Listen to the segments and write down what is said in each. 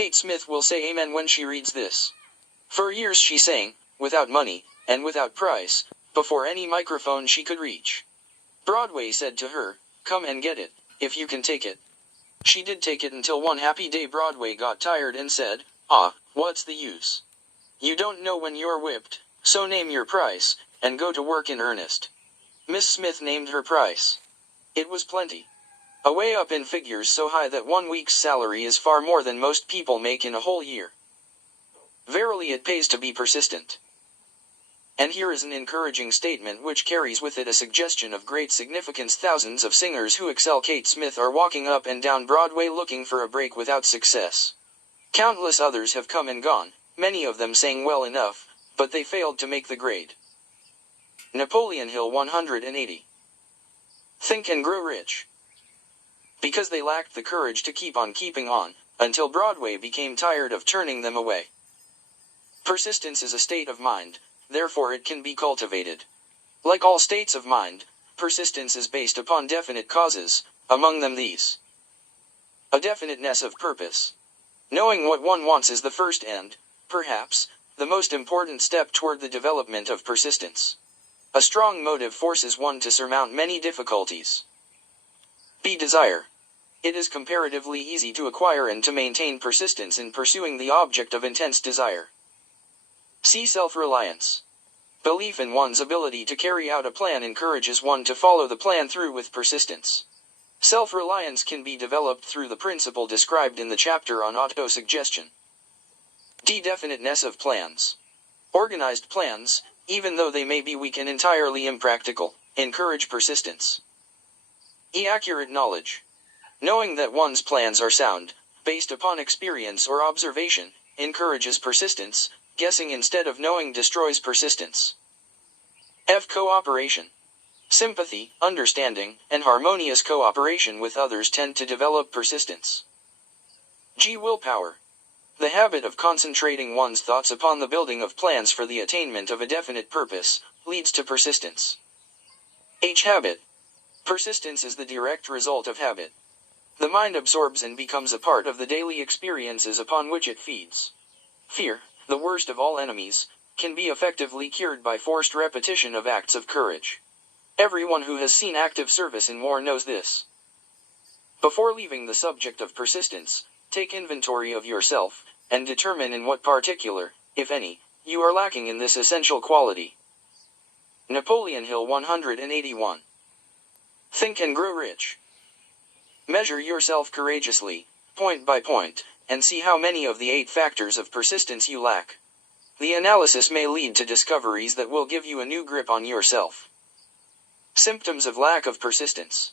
Kate Smith will say amen when she reads this. For years she sang, without money, and without price, before any microphone she could reach. Broadway said to her, "Come and get it, if you can take it." She did take it until one happy day Broadway got tired and said, "Ah, what's the use? You don't know when you're whipped, so name your price, and go to work in earnest." Miss Smith named her price. It was plenty. Away up in figures so high that 1 week's salary is far more than most people make in a whole year. Verily it pays to be persistent. And here is an encouraging statement which carries with it a suggestion of great significance. Thousands of singers who excel Kate Smith are walking up and down Broadway looking for a break without success. Countless others have come and gone, many of them sang well enough, but they failed to make the grade. Napoleon Hill 180. Think and grow rich. Because they lacked the courage to keep on keeping on, until Broadway became tired of turning them away. Persistence is a state of mind, therefore it can be cultivated. Like all states of mind, persistence is based upon definite causes, among them these. A definiteness of purpose. Knowing what one wants is the first and, perhaps, the most important step toward the development of persistence. A strong motive forces one to surmount many difficulties. B. Desire. It is comparatively easy to acquire and to maintain persistence in pursuing the object of intense desire. C. Self-Reliance. Belief in one's ability to carry out a plan encourages one to follow the plan through with persistence. Self-reliance can be developed through the principle described in the chapter on autosuggestion. D. Definiteness of plans. Organized plans, even though they may be weak and entirely impractical, encourage persistence. E. Accurate knowledge. Knowing that one's plans are sound, based upon experience or observation, encourages persistence. Guessing instead of knowing destroys persistence. F. Cooperation. Sympathy, understanding, and harmonious cooperation with others tend to develop persistence. G. Willpower. The habit of concentrating one's thoughts upon the building of plans for the attainment of a definite purpose leads to persistence. H. Habit. Persistence is the direct result of habit. The mind absorbs and becomes a part of the daily experiences upon which it feeds. Fear, the worst of all enemies, can be effectively cured by forced repetition of acts of courage. Everyone who has seen active service in war knows this. Before leaving the subject of persistence, take inventory of yourself, and determine in what particular, if any, you are lacking in this essential quality. Napoleon Hill 181. Think and grow rich. Measure yourself courageously, point by point, and see how many of the 8 factors of persistence you lack. The analysis may lead to discoveries that will give you a new grip on yourself. Symptoms of lack of persistence.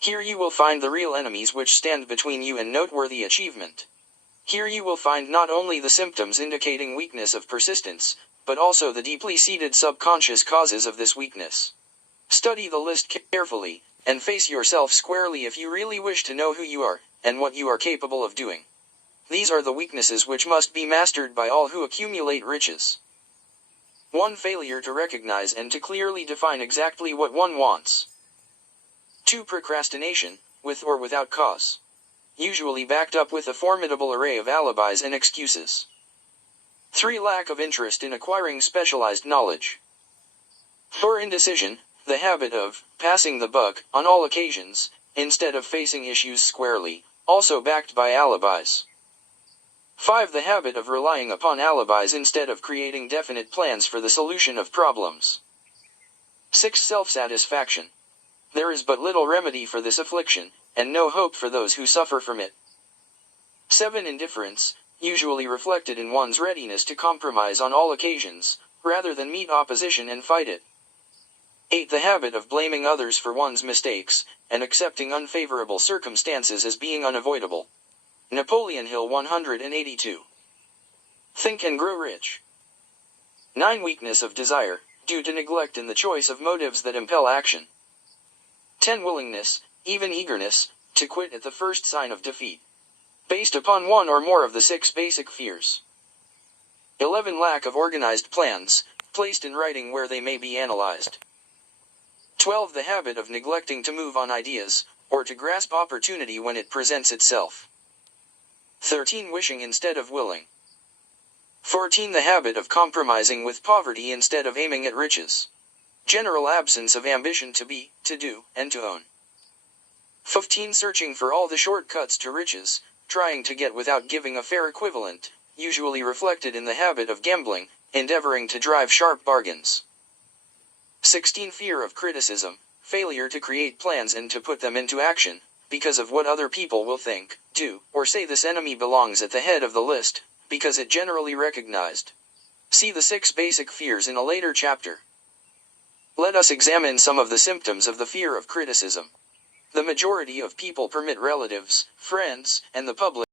Here you will find the real enemies which stand between you and noteworthy achievement. Here you will find not only the symptoms indicating weakness of persistence, but also the deeply seated subconscious causes of this weakness. Study the list carefully, and face yourself squarely if you really wish to know who you are, and what you are capable of doing. These are the weaknesses which must be mastered by all who accumulate riches. 1. Failure to recognize and to clearly define exactly what one wants. 2. Procrastination, with or without cause. Usually backed up with a formidable array of alibis and excuses. 3. Lack of interest in acquiring specialized knowledge. 4. Indecision, the habit of passing the buck on all occasions, instead of facing issues squarely, also backed by alibis. 5. The habit of relying upon alibis instead of creating definite plans for the solution of problems. 6. Self-satisfaction. There is but little remedy for this affliction, and no hope for those who suffer from it. 7. Indifference, usually reflected in one's readiness to compromise on all occasions, rather than meet opposition and fight it. 8. The habit of blaming others for one's mistakes, and accepting unfavorable circumstances as being unavoidable. Napoleon Hill 182. Think and grow rich. 9. Weakness of desire, due to neglect in the choice of motives that impel action. 10. Willingness, even eagerness, to quit at the first sign of defeat. Based upon one or more of the 6 basic fears. 11. Lack of organized plans, placed in writing where they may be analyzed. 12. The habit of neglecting to move on ideas, or to grasp opportunity when it presents itself. 13. Wishing instead of willing. 14. The habit of compromising with poverty instead of aiming at riches. General absence of ambition to be, to do, and to own. 15. Searching for all the shortcuts to riches, trying to get without giving a fair equivalent, usually reflected in the habit of gambling, endeavoring to drive sharp bargains. 16. Fear of criticism, failure to create plans and to put them into action, because of what other people will think, do, or say. This enemy belongs at the head of the list, because it generally recognized. See the 6 basic fears in a later chapter. Let us examine some of the symptoms of the fear of criticism. The majority of people permit relatives, friends, and the public